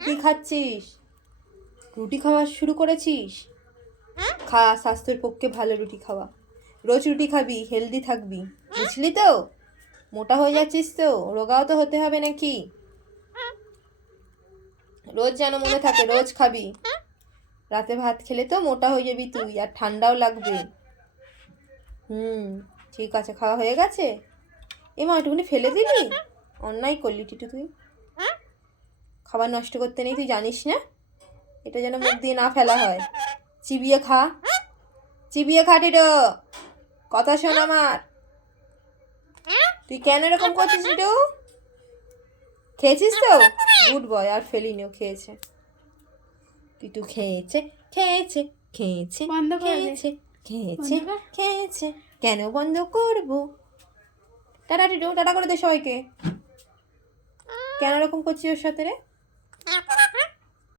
কি খাচ্ছিস? রুটি খাওয়া শুরু করেছিস? খা, স্বাস্থ্যের পক্ষে ভালো রুটি খাওয়া। রোজ রুটি খাবি, হেলদি থাকবি, বুঝলি তো? মোটা হয়ে যাচ্ছিস তো, রোগাও তো হতে হবে নাকি? রোজ যেন মনে থাকে, রোজ খাবি। রাতে ভাত খেলে তো মোটা হয়ে যাবি তুই, আর ঠান্ডাও লাগবে। ঠিক আছে, খাওয়া হয়ে গেছে? মা, একটুখানি ফেলে দিলি? অন্যায় করলি টিটু তুই। খাবার নষ্ট করতে নেই, তুই জানিস না? এটা যেন মুখ দিয়ে না ফেলা হয়। চিবিয়ে খা, চিবিয়ে খা টিটু। কথা শোন আমার। তুই কেন এরকম করছিস টিটু? খেয়েছিস তো? গুড বয়, আর ফেলিনি, ও খেয়েছে। টিটু খেয়েছে, খেয়েছে, খেয়েছে, বন্ধ করে দে। খেয়েছে, খেয়েছে, বন্ধ কর। খেয়েছে। কেন বন্ধ করবো? টাটা টিটু, টাটা করে দে সবাইকে। কেন এরকম করছিস ওর সাথে রে?